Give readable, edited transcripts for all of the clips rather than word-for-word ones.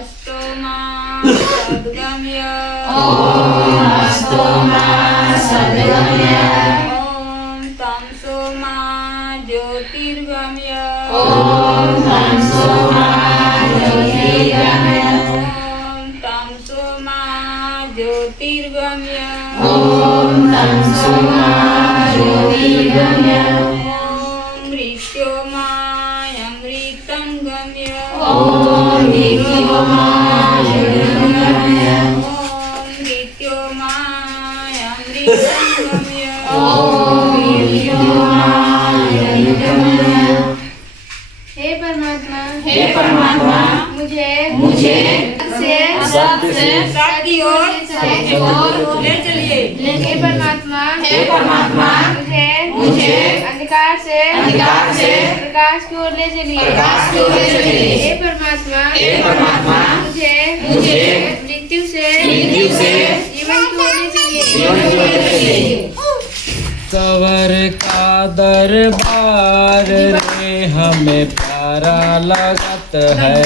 अस्तु मा सद्गम्य अस्तु मा सद्गम्य तमसो मा ज्योतिर्गम्य तमसो मा ज्योतिर्गम्य तमसो मा ज्योतिर्गम्य तमसो मा ज्योतिर्गम्य मृत्योर्मामृतं गम्य मृत्योर्मामृतं गम्य हे हे परमात्मा मुझे सत्य से साथ की ओर ले चलिए। हे परमात्मा मुझे अंधकार से प्रकाश की ओर ले चलिए। हे परमात्मा मुझे मृत्यु से जीवन की ओर ले चलिए। सवर का दरबार रे हमें प्यारा लगत है।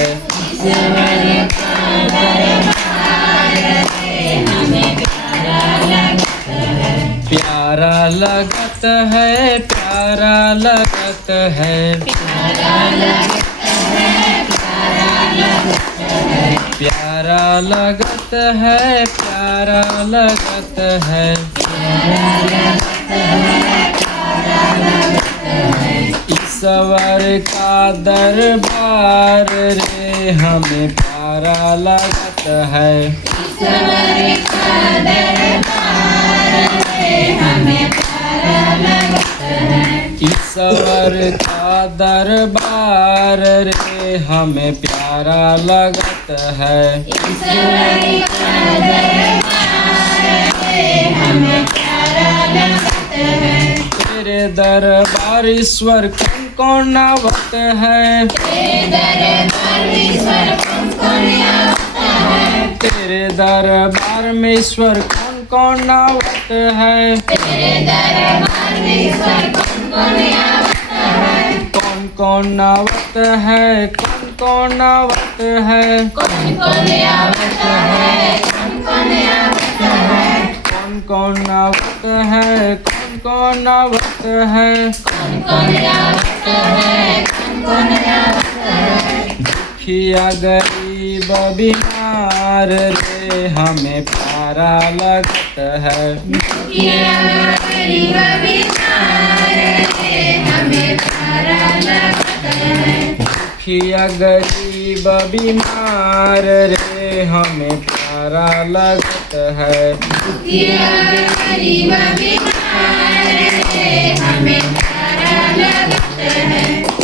प्यारा लगत है, प्यारा लगत है, प्यारा लगत है, प्यारा लगत है। ईश्वर का दरबार रे हमें प्यारा लगत है। ईश्वर का दरबार रे हमें प्यारा लगत है। तेरे दरबार ईश्वर कौन कौन आवत है। तेरे दरबार में ईश्वर कौन कौन आवत है। कौन कौन आवत है, कौन कौन आवत है, कौन कौन आवत है, कौन कौन आवत है। दुखिया गरीब बीमार रे हमें प्यारा लगत है। दुखिया गरीब बीमार रे हमें प्यारा लगत है।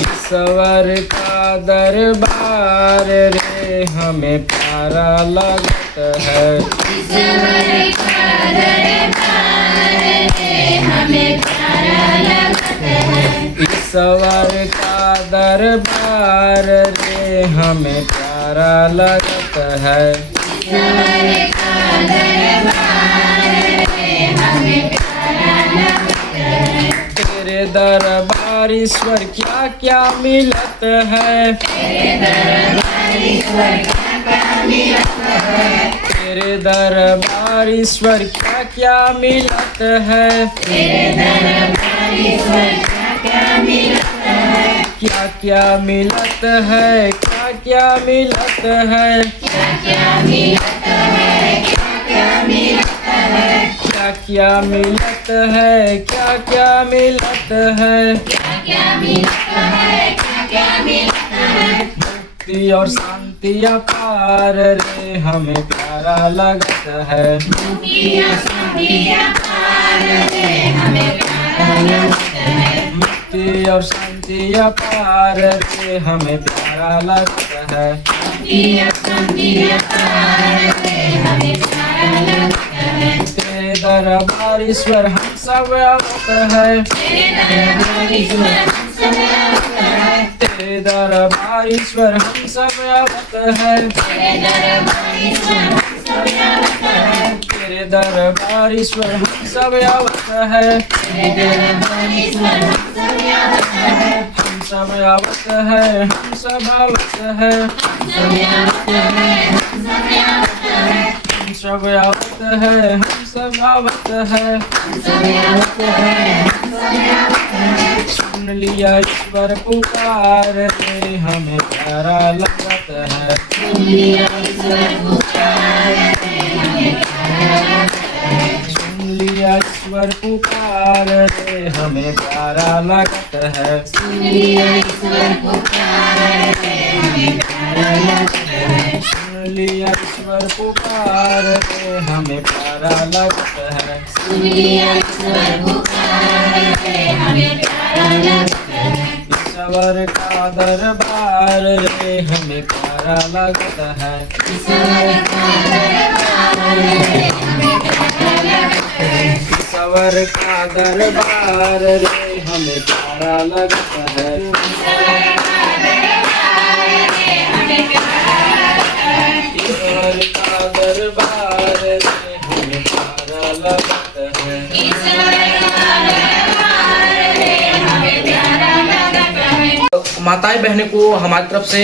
ईश्वर का दरबार रे हमें प्यारा लगत है। ईश्वर का दरबार रे हमें प्यारा लगत है। तेरे दरबार ईश्वर क्या क्या मिलत है। तेरे दरबार ईश्वर क्या क्या मिलत है। क्या क्या मिलत है, क्या क्या मिलत है, क्या क्या मिलत है, क्या क्या मिलत है। मुक्ति और शांति अपार रे हमें प्यारा लगत है। मुक्ति और शांति अपार रे हमें प्यारा लगत है। तेरे दरबार ईश्वर हम सब आवत है। तेरे दरबार ईश्वर हम सब आवत है। तेरे दरबार ईश्वर हम सब आवत है। हम हम सब आवत है, हम सब आवत है, हम सब आवत है, हम सब आवत है। सुन लिया ईश्वर पुकार रे, हमें प्यारा लगत है। सुन लिया ईश्वर पुकार रे, हमें प्यारा लगत है। सुन लिया ईश्वर पुकार रे, हमें प्यारा लगत है। ईश्वर का दरबार रे, हमें प्यारा लगत है। ईश्वर का दरबार रे, हमें प्यारा लगत है। ईश्वर का दरबार रे, हमें प्यारा लगत है। माताएं बहनों को हमारी तरफ से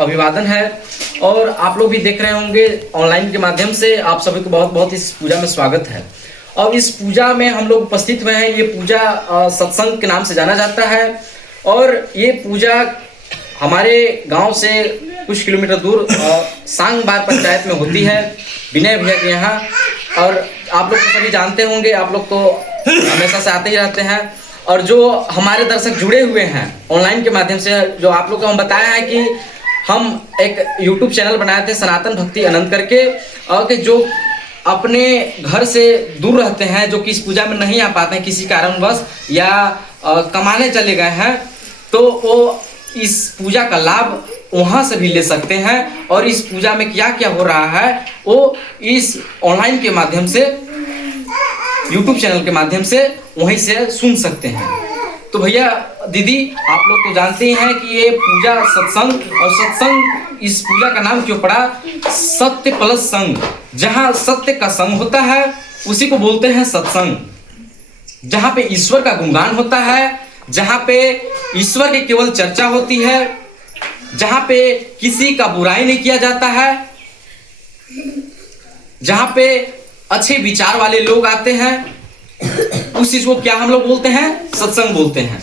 अभिवादन है और आप लोग भी देख रहे होंगे ऑनलाइन के माध्यम से। आप सभी को बहुत बहुत इस पूजा में स्वागत है। और इस पूजा में हम लोग उपस्थित हुए हैं। ये पूजा सत्संग के नाम से जाना जाता है और ये पूजा हमारे गांव से कुछ किलोमीटर दूर सांगबार पंचायत में होती है, विनय भैया के यहाँ। और आप लोग तो सभी जानते होंगे, आप लोग तो हमेशा से आते ही रहते हैं। और जो हमारे दर्शक जुड़े हुए हैं ऑनलाइन के माध्यम से, जो आप लोग को हम बताया है कि हम एक YouTube चैनल बनाए थे सनातन भक्ति अनंत करके, और कि जो अपने घर से दूर रहते हैं, जो कि इस पूजा में नहीं आ पाते हैं किसी कारणवश या कमाने चले गए हैं, तो वो इस पूजा का लाभ वहाँ से भी ले सकते हैं। और इस पूजा में क्या क्या हो रहा है वो इस ऑनलाइन के माध्यम से, YouTube चैनल के माध्यम से वहीं से सुन सकते हैं। तो भैया दीदी, आप लोग तो जानते ही हैं कि ये पूजा सत्संग, और सत्संग इस पूजा का नाम क्यों पड़ा? सत्य प्लस संग। जहाँ सत्य का संग होता है उसी को बोलते हैं सत्संग। जहाँ पे ईश्वर का गुणगान होता है, जहाँ पे ईश्वर की केवल चर्चा होती है, जहाँ पे किसी का बुराई नहीं किया जाता है, जहाँ पे अच्छे विचार वाले लोग आते हैं, उस चीज को क्या हम लोग बोलते हैं? सत्संग बोलते हैं।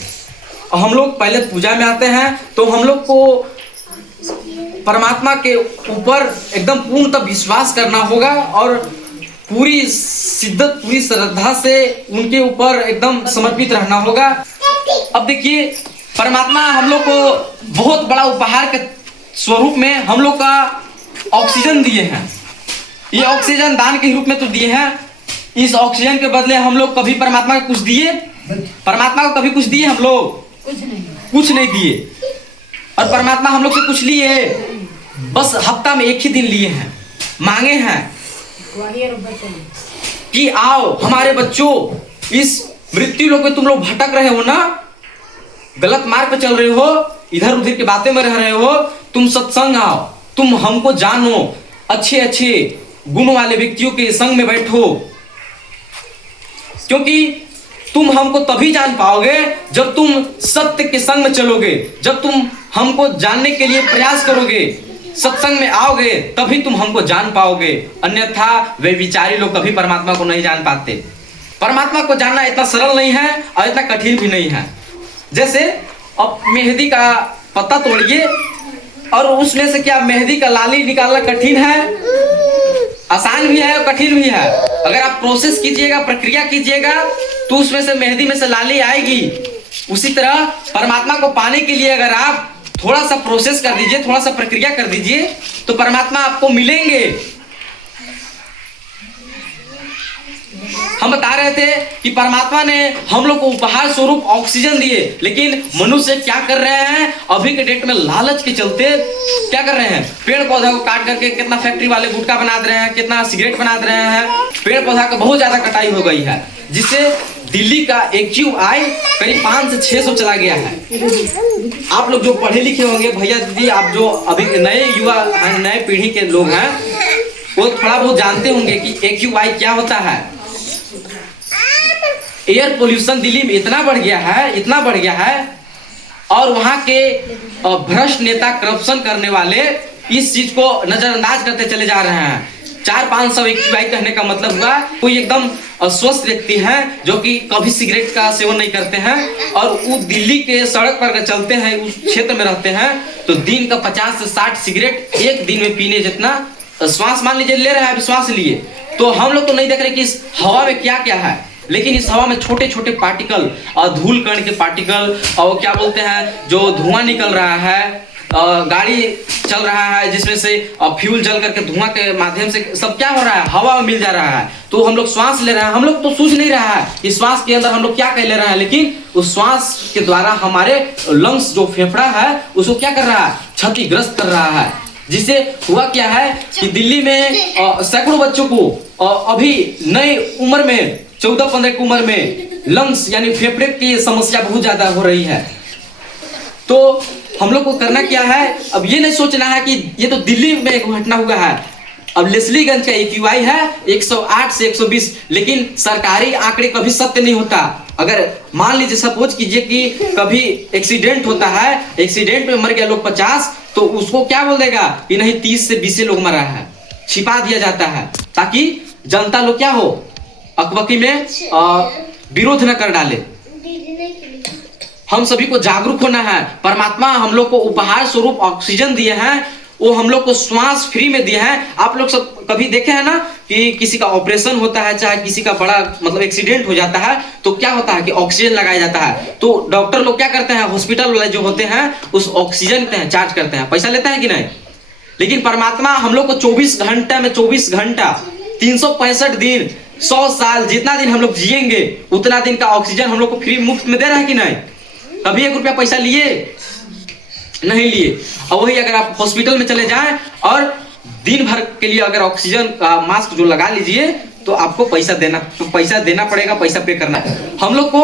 और हम लोग पहले पूजा में आते हैं तो हम लोग को परमात्मा के ऊपर एकदम पूर्णतः विश्वास करना होगा और पूरी शिद्दत, पूरी श्रद्धा से उनके ऊपर एकदम समर्पित रहना होगा। अब देखिए, परमात्मा हम लोग को बहुत बड़ा उपहार के स्वरूप में हम लोग का ऑक्सीजन दिए हैं। ये ऑक्सीजन दान के रूप में तो दिए हैं। इस ऑक्सीजन के बदले हम लोग कभी परमात्मा को कुछ दिए? परमात्मा को कभी कुछ दिए हम लोग? कुछ नहीं दिए। और परमात्मा हम लोग से कुछ लिए? बस हफ्ता में एक ही दिन लिए हैं, मांगे हैं कि आओ हमारे बच्चों, इस मृत्यु लोक में तुम लोग भटक रहे हो ना, गलत मार्ग पे चल रहे हो, इधर उधर की बातें में रह रहे हो, तुम सत्संग आओ, तुम हमको जानो, अच्छे अच्छे गुण वाले व्यक्तियों के संग में बैठो, क्योंकि तुम हमको तभी जान पाओगे जब तुम सत्य के संग में चलोगे, जब तुम हमको जानने के लिए प्रयास करोगे, सत्संग में आओगे, तभी तुम हमको जान पाओगे। अन्यथा वे विचारी लोग कभी परमात्मा को नहीं जान पाते। परमात्मा को जानना इतना सरल नहीं है और इतना कठिन भी नहीं है। जैसे अब मेहंदी का पत्ता तोड़िए और उसमें से क्या मेहंदी का लाली निकालना कठिन है? आसान भी है और कठिन भी है। अगर आप प्रोसेस कीजिएगा, प्रक्रिया कीजिएगा, तो उसमें से मेहंदी में से लाली आएगी। उसी तरह परमात्मा को पाने के लिए अगर आप थोड़ा सा प्रोसेस कर दीजिए, थोड़ा सा प्रक्रिया कर दीजिए, तो परमात्मा आपको मिलेंगे। हम बता रहे थे कि परमात्मा ने हम लोग को उपहार स्वरूप ऑक्सीजन दिए, लेकिन मनुष्य क्या कर रहे हैं अभी के डेट में? लालच के चलते क्या कर रहे हैं? पेड़ पौधा को काट करके कितना फैक्ट्री वाले गुटखा बना रहे हैं, कितना सिगरेट बना रहे हैं। पेड़ पौधा का बहुत ज्यादा कटाई हो गई है, जिससे दिल्ली का AQI करीब 500 से 600 चला गया है। आप लोग जो पढ़े लिखे होंगे भैया दीदी, आप जो अभी नए युवा, नए पीढ़ी के लोग हैं, वो थोड़ा बहुत जानते होंगे कि AQI क्या होता है। एयर पोल्यूशन दिल्ली में इतना बढ़ गया है, इतना बढ़ गया है और वहाँ के भ्रष्ट नेता, करप्शन करने वाले इस चीज को नजरअंदाज करते चले जा रहे हैं। 400-500 एक्यूआई कहने का मतलब हुआ कोई एकदम स्वस्थ व्यक्ति है जो कि कभी सिगरेट का सेवन नहीं करते हैं और वो दिल्ली के सड़क पर अगर चलते हैं, उस क्षेत्र में रहते हैं, तो दिन का 50 से 60 सिगरेट एक दिन में पीने जितना श्वास मान लीजिए ले रहे हैं, श्वास लिए। तो हम लोग तो नहीं देख रहे कि इस हवा में क्या क्या है, लेकिन इस हवा में छोटे छोटे पार्टिकल और धूल कण के पार्टिकल और क्या बोलते हैं जो धुआं निकल रहा है, गाड़ी चल रहा है जिसमें से फ्यूल जल करके धुआं के माध्यम से सब क्या हो रहा है, हवा में मिल जा रहा है। तो हम लोग श्वास ले रहे हैं, हम लोग तो सूझ नहीं रहा है इस श्वास के अंदर हम लोग क्या कर ले रहे हैं, लेकिन उस श्वास के द्वारा हमारे लंग्स जो फेफड़ा है उसको क्या कर रहा है, क्षतिग्रस्त कर रहा है। जिससे हुआ क्या है कि दिल्ली में सैकड़ों बच्चों को अभी नई उम्र में 14-15 की उम्र में लंग्स यानी फेफड़े की समस्या बहुत ज्यादा हो रही है। तो हम लोग को करना क्या है, अब ये नहीं सोचना है कि ये तो दिल्ली में एक घटना हुआ है। अब लेस्लीगंज का एक्यूआई है 108 से 120, लेकिन सरकारी आंकड़े कभी सत्य नहीं होता। अगर मान लीजिए सपोज कीजिए कि कभी एक्सीडेंट होता है, एक्सीडेंट में मर गया लोग 50, तो उसको क्या बोल देगा कि नहीं 30 से 20 लोग मरा है, छिपा दिया जाता है ताकि जनता लोग क्या हो, अकबकी में विरोध न कर डाले। हम सभी को जागरूक होना है। परमात्मा हम लोग को उपहार स्वरूप ऑक्सीजन दिए हैं, वो हम लोग को श्वास फ्री में दिए हैं। आप लोग सब कभी देखे हैं ना कि किसी का ऑपरेशन होता है, चाहे किसी का बड़ा मतलब एक्सीडेंट हो जाता है, तो क्या होता है कि ऑक्सीजन लगाया जाता है। तो डॉक्टर लोग क्या करते हैं, हॉस्पिटल वाले जो होते हैं उस ऑक्सीजन चार्ज करते हैं, पैसा लेते हैं कि नहीं। लेकिन परमात्मा हम लोग को 24 घंटा में 24 घंटा 365 दिन 100 साल जितना दिन हम लोग जिएंगे उतना दिन का ऑक्सीजन हम लोग को फ्री मुफ्त में दे रहा है कि नहीं। कभी 1 रुपया पैसा लिए नहीं लिए। और वही अगर आप हॉस्पिटल में चले जाएं और दिन भर के लिए अगर ऑक्सीजन का मास्क जो लगा लीजिए तो आपको पैसा देना पड़ेगा, पैसा पे करना है। हम लोग को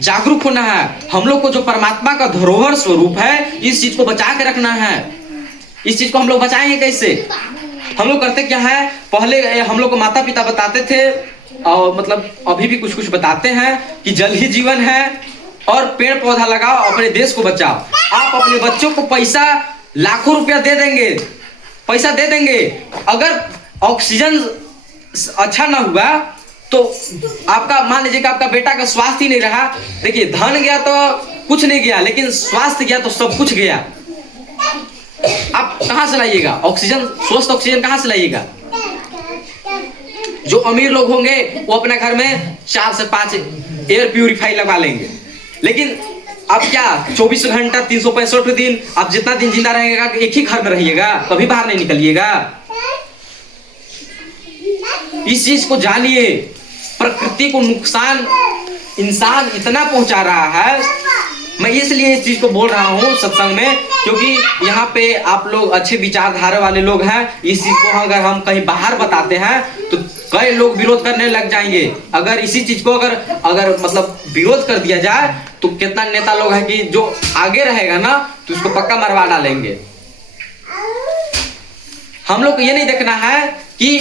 जागरूक होना है। हम लोग को जो परमात्मा का धरोहर स्वरूप है इस चीज को बचा के रखना है। इस चीज को हम लोग बचाएंगे कैसे, हम लोग करते क्या है, पहले हम लोग को माता पिता बताते थे और मतलब अभी भी कुछ कुछ बताते हैं कि जल ही जीवन है और पेड़ पौधा लगाओ, अपने देश को बचाओ। आप अपने बच्चों को पैसा लाखों रुपया दे देंगे, पैसा दे देंगे, अगर ऑक्सीजन अच्छा ना हुआ तो आपका मान लीजिए कि आपका बेटा का स्वास्थ्य ही नहीं रहा। देखिए धन गया तो कुछ नहीं गया, लेकिन स्वास्थ्य गया तो सब कुछ गया। आप कहां से लाइएगा ऑक्सीजन, स्वस्थ ऑक्सीजन कहां से लाइएगा। जो अमीर लोग होंगे वो अपने घर में 4 से 5 एयर प्यूरिफाई लगा लेंगे, लेकिन अब क्या 24 घंटा 365 दिन आप जितना दिन जिंदा रहेगा एक ही घर में रहिएगा, कभी बाहर नहीं निकलिएगा। इस चीज को जानिए। प्रकृति को नुकसान इंसान इतना पहुंचा रहा है। मैं इसलिए इस चीज को बोल रहा हूँ सत्संग में, क्योंकि यहाँ पे आप लोग अच्छे विचारधारा वाले लोग हैं। इस चीज को अगर हम कहीं बाहर बताते हैं तो कई लोग विरोध करने लग जाएंगे। अगर इसी चीज को अगर मतलब विरोध कर दिया जाए तो कितना नेता लोग हैं कि जो आगे रहेगा ना तो उसको पक्का मरवा डालेंगे। हम लोग को ये नहीं देखना है कि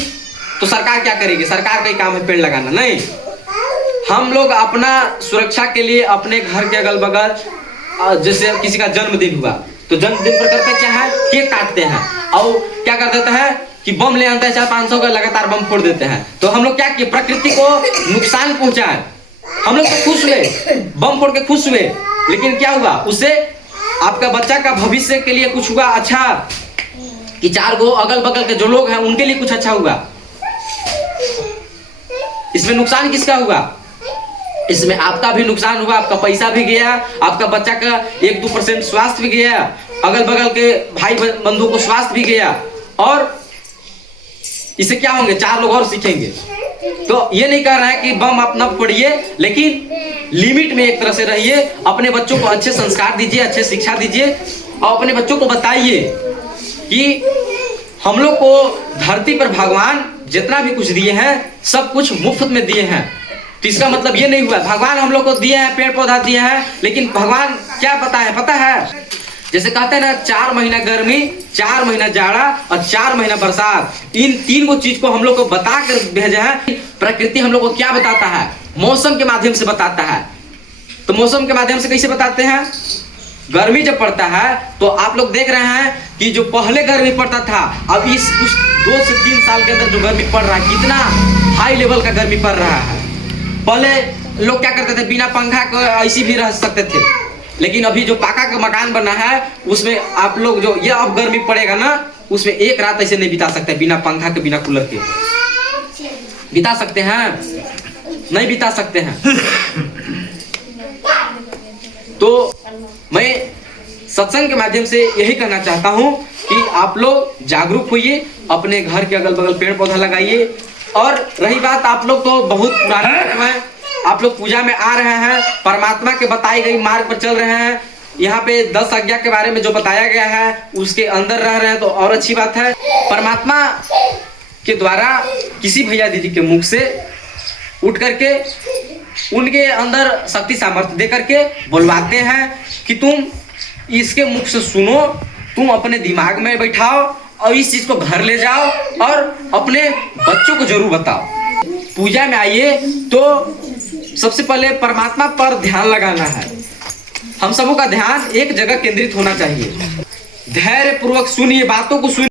तो सरकार क्या करेगी, सरकार का ही काम है पेड़ लगाना, नहीं। हम लोग अपना सुरक्षा के लिए अपने घर के अगल बगल जैसे किसी का जन्मदिन हुआ तो जन्मदिन पर करते क्या है, केक काटते हैं और क्या कर देते हैं कि बम ले आते हैं, 400-500 का लगातार बम फोड़ देते हैं। तो हम लोग क्या किए, प्रकृति को नुकसान पहुंचाए। हम लोग तो खुश हुए, बम फोड़ के खुश हुए, लेकिन क्या हुआ, उससे आपका बच्चा का भविष्य के लिए कुछ हुआ अच्छा, कि 4 गो अगल बगल के जो लोग हैं उनके लिए कुछ अच्छा हुआ। इसमें नुकसान किसका हुआ, इसमें आपका भी नुकसान हुआ, आपका पैसा भी गया, आपका बच्चा का 1-2% स्वास्थ्य भी गया, अगल बगल के भाई बंधु को स्वास्थ्य भी गया, और इससे क्या होंगे, 4 लोग और सीखेंगे। तो ये नहीं कह रहा है कि बम आप न फोड़िए, लेकिन लिमिट में एक तरह से रहिए। अपने बच्चों को अच्छे संस्कार दीजिए, अच्छे शिक्षा दीजिए और अपने बच्चों को बताइए कि हम लोग को धरती पर भगवान जितना भी कुछ दिए हैं सब कुछ मुफ्त में दिए हैं। तो इसका मतलब ये नहीं हुआ भगवान हम लोग को दिए हैं, पेड़ पौधा दिए हैं, लेकिन भगवान क्या पता है जैसे कहते हैं ना 4 महीना गर्मी, 4 महीना जाड़ा और 4 महीना बरसात, इन 3 गो चीज को हम लोग को बता कर भेजा है। प्रकृति हम लोग को क्या बताता है, मौसम के माध्यम से बताता है। तो मौसम के माध्यम से कैसे बताते हैं? गर्मी जब पड़ता है तो आप लोग देख रहे हैं कि जो पहले गर्मी पड़ता था, अब इस कुछ 2 से 3 साल के अंदर जो गर्मी पड़ रहा है, कितना हाई लेवल का गर्मी पड़ रहा है। पहले लोग क्या करते थे, बिना पंखा के ऐसे भी रह सकते थे, लेकिन अभी जो पक्का का मकान बना है उसमें आप लोग जो ये अब गर्मी पड़ेगा ना, उसमें एक रात ऐसे नहीं बिता सकते बिना पंखा के, बिना कूलर के। बिता सकते हैं? नहीं बिता सकते हैं। तो मैं सत्संग के माध्यम से यही कहना चाहता हूँ कि आप लोग जागरूक होइए, अपने घर के अगल बगल पेड़ पौधा लगाइए। और रही बात, आप लोग तो बहुत पुराने हैं, आप लोग पूजा में आ रहे हैं, परमात्मा के बताई गई मार्ग पर चल रहे हैं, यहाँ पे 10 आज्ञा के बारे में जो बताया गया है उसके अंदर रह रहे हैं, तो और अच्छी बात है। परमात्मा के द्वारा किसी भैया दीदी के मुख से उठ करके उनके अंदर शक्ति सामर्थ्य दे करके बुलवाते हैं कि तुम इसके मुख से सुनो, तुम अपने दिमाग में बैठाओ और इस चीज को घर ले जाओ और अपने बच्चों को जरूर बताओ। पूजा में आइए तो सबसे पहले परमात्मा पर ध्यान लगाना है। हम सबों का ध्यान एक जगह केंद्रित होना चाहिए। धैर्य पूर्वक सुनिए, बातों को सुनिए।